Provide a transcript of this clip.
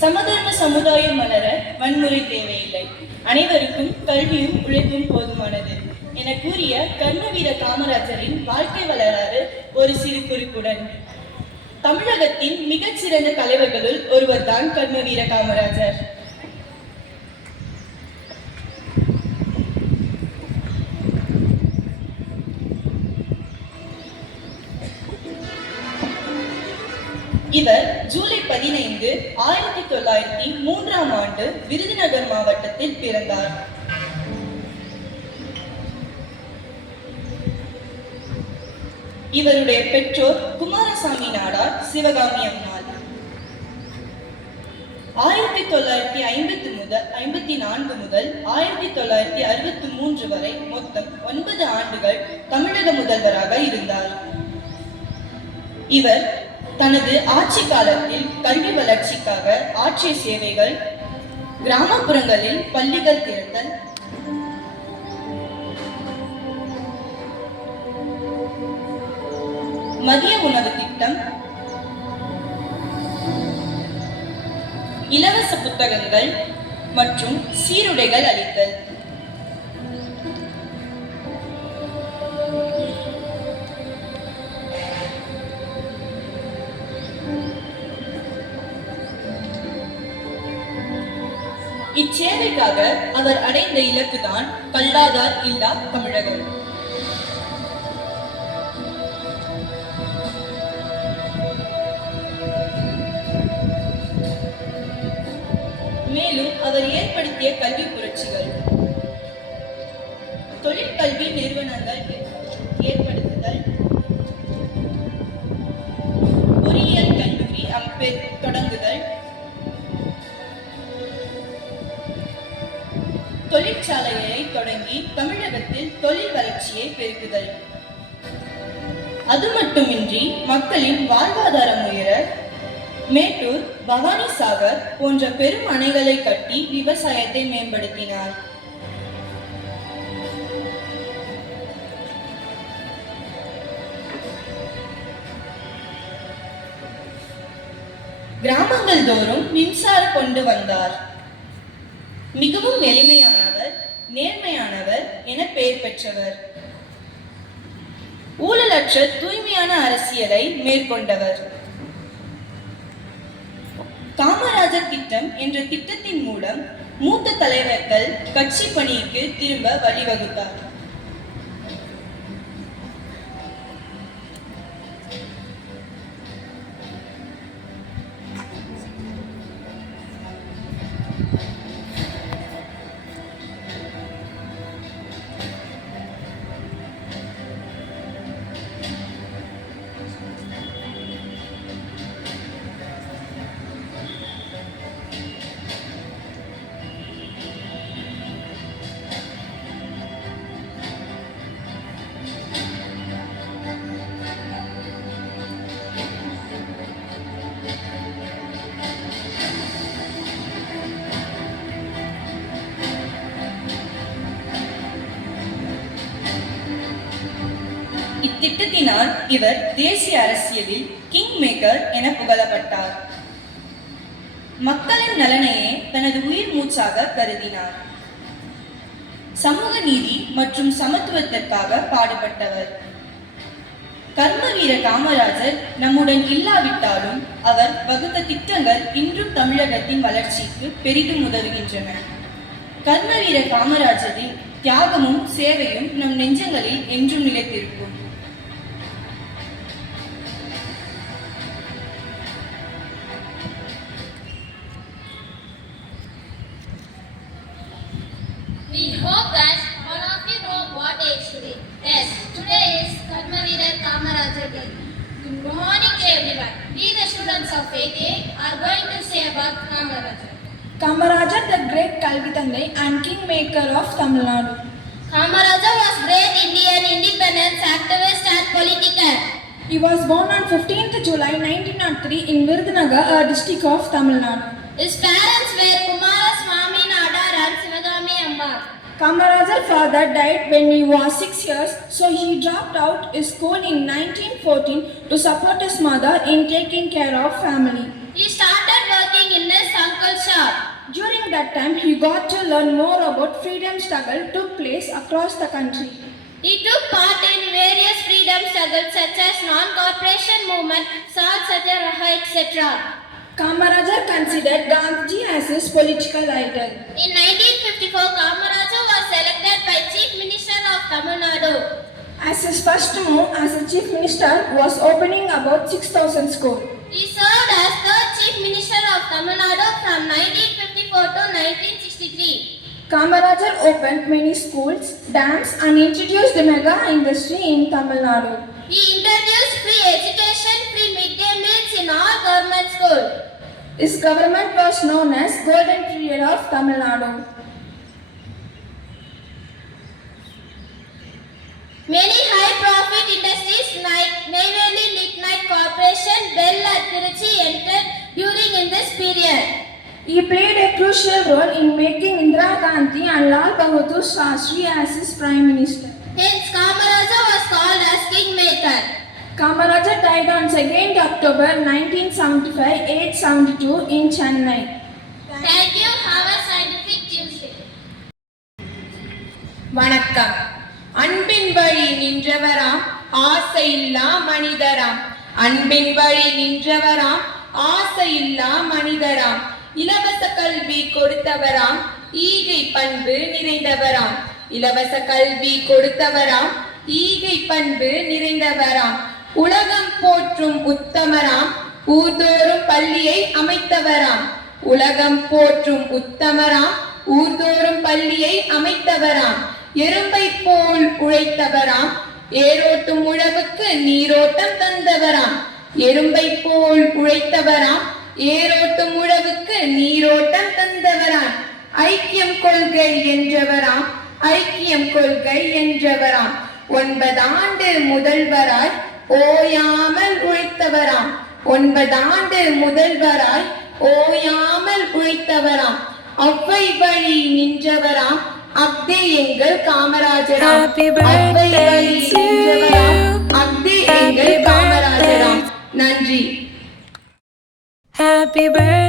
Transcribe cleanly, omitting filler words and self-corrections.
சமதர்ம சமுதாயம் மலர வன்முறை தேவையில்லை, அனைவருக்கும் கல்வியும் உழைப்பும் போதுமானது என கூறிய கர்மவீர காமராஜரின் வாழ்க்கை வரலாறு ஒரு சிறு குறிப்புடன். தமிழகத்தின் மிகச்சிறந்த தலைவர்களுள் ஒருவர்தான் கர்மவீர காமராஜர். இவர் ஜூலை 15, 1903 விருதுநகர் மாவட்டத்தில் பிறந்தார். இவருடைய பெற்றோர் குமாரசாமி நாடார், சிவகாமி அம்மாள். 1954 முதல் 1963 வரை மொத்தம் 9 ஆண்டுகள் தமிழக முதல்வராக இருந்தார். இவர் தனது ஆட்சி காலத்தில் கல்வி வளர்ச்சிக்காக ஆற்றிய சேவைகள், கிராமப்புறங்களில் பள்ளிகள் திறத்தல், மதிய உணவு திட்டம், இலவச புத்தகங்கள் மற்றும் சீருடைகள் அளித்தல், இச்சேவைக்காக அவர் அடைந்த இலக்குதான் கல்லாதார் இல்லா தமிழகம். மேலும் அவர் ஏற்படுத்திய கல்வி புரட்சிகள், தொழிற்கல்வி நிறுவனங்கள் ஏற்படுத்துதல், பொறியியல் கல்லூரி தொடங்குதல், தொழிற்சாலையை தொடங்கி தமிழகத்தில் தொழில் வளர்ச்சியை பெருக்குதல். அது மட்டுமின்றி மக்களின் வாழ்வாதாரம் உயர மேட்டூர், பவானி சாகர் போன்ற பெரும் அணைகளை கட்டி விவசாயத்தை மேம்படுத்தினார். கிராமங்கள் தோறும் மின்சாரம் கொண்டு வந்தார். மிகவும் எளிமையானவர், நேர்மையானவர் என பெயர் பெற்றவர். ஊழலற்ற தூய்மையான அரசியலை மேற்கொண்டவர். காமராஜர் திட்டம் என்ற திட்டத்தின் மூலம் மூத்த தலைவர்கள் கட்சி பணிக்கு திரும்ப வழிவகுத்தார். இத்திட்டத்தினால் இவர் தேசிய அரசியலில் கிங் மேக்கர் என புகழப்பட்டார். மக்களின் நலனையே தனது உயிர் மூச்சாக கருதினார். சமூக நீதி மற்றும் சமத்துவத்திற்காக பாடுபட்டவர். கர்மவீர காமராஜர் நம்முடன் இல்லாவிட்டாலும் அவர் வகுத்த திட்டங்கள் இன்றும் தமிழகத்தின் வளர்ச்சிக்கு பெரிதும் உதவுகின்றன. கர்மவீர காமராஜரின் தியாகமும் சேவையும் நம் நெஞ்சங்களில் என்றும் நிலைத்திருக்கும். We hope that all of you know what day is today. Yes, today is Karmavira Kamarajar Day. Good morning to everyone. We, the students of 8A, are going to say about Kamarajar. Kamarajar, the great Kalvithangai and kingmaker of Tamil Nadu. Kamarajar was great Indian independence activist and politician. He was born on 15th July 1903 in Virudhunagar, a district of Tamil Nadu. His parents were Kumaraswamy Nadar and Sivagami Ammal. Kamarajar's father died when he was 6 years, so he dropped out his school in 1914 to support his mother in taking care of family. He started working working in his uncle's shop. During that time, he got to learn more about freedom struggle took place across the country. He took part in various freedom struggles such as non-cooperation movement, Salt Satyagraha, etc. Kamarajar considered Gandhiji as his political idol. In 1954, Kamaraja was elected by Chief Minister of Tamil Nadu. As his first move as a chief minister was opening about 6,000 schools. He served as third Chief Minister of Tamil Nadu from 1954 to 1963. Kamarajar opened many schools, dams and introduced the mega industry in Tamil Nadu. He introduced free education, free midday meals in all government schools. His government was known as Golden Period of Tamil Nadu. Many high-profit industries like Neyveli Lignite Corporation, Bell at Tiruchi entered during in this period. He played a crucial role in making Indira Gandhi and Lal Bahadur Shastri as his prime minister. Hence, Kamaraja was called as Kingmaker. Kamarajar died on 2nd October 1975, aged 72 in Chennai. Thank you. Have a scientific Tuesday. வணக்கம். அன்பின் வழி நின்றவராம் ஆசையில்லா மனிதராம். அன்பின் வழி நின்றவராம் ஆசையில்லா மனிதராம். இலவச கல்வி கொடுத்தவராம் ஈகை பண்பு நிறைந்தவராம். இலவச கல்வி கொடுத்தவராம் ஈகை பண்பு நிறைந்தவராம். உலகம் போற்றும் உத்தமராம் ஊர்தோறும் பள்ளியை அமைத்தவராம். உலகம் போற்றும் உத்தமராம் ஊர்தோறும் பள்ளியை அமைத்தவராம். எறும்பை போல் உழைத்தவராம் ஏரோட்டும் உழவுக்கு நீரோட்டம் தந்தவராம். எறும்பை போல் உழைத்தவராம் ஏரோட்டும் உழவுக்கு நீரோட்டம் தந்தவராம். ஐக்கியம் கொள்கை என்றவராம் ஐக்கியம் கொள்கை என்றவராம். 9 ஆண்டு முதல்வராய் ஓயாமல் உழைத்தவராம். 9 ஆண்டு முதல்வராய் ஓயாமல் உழைத்தவராம். அவ்வை வழி நின்றவராம் அக்தே எங்கள் காமராஜராம். அவ்வை வழி நின்றவராம் அக்தே எங்கள் காமராஜராம். நன்றி. Happy birthday.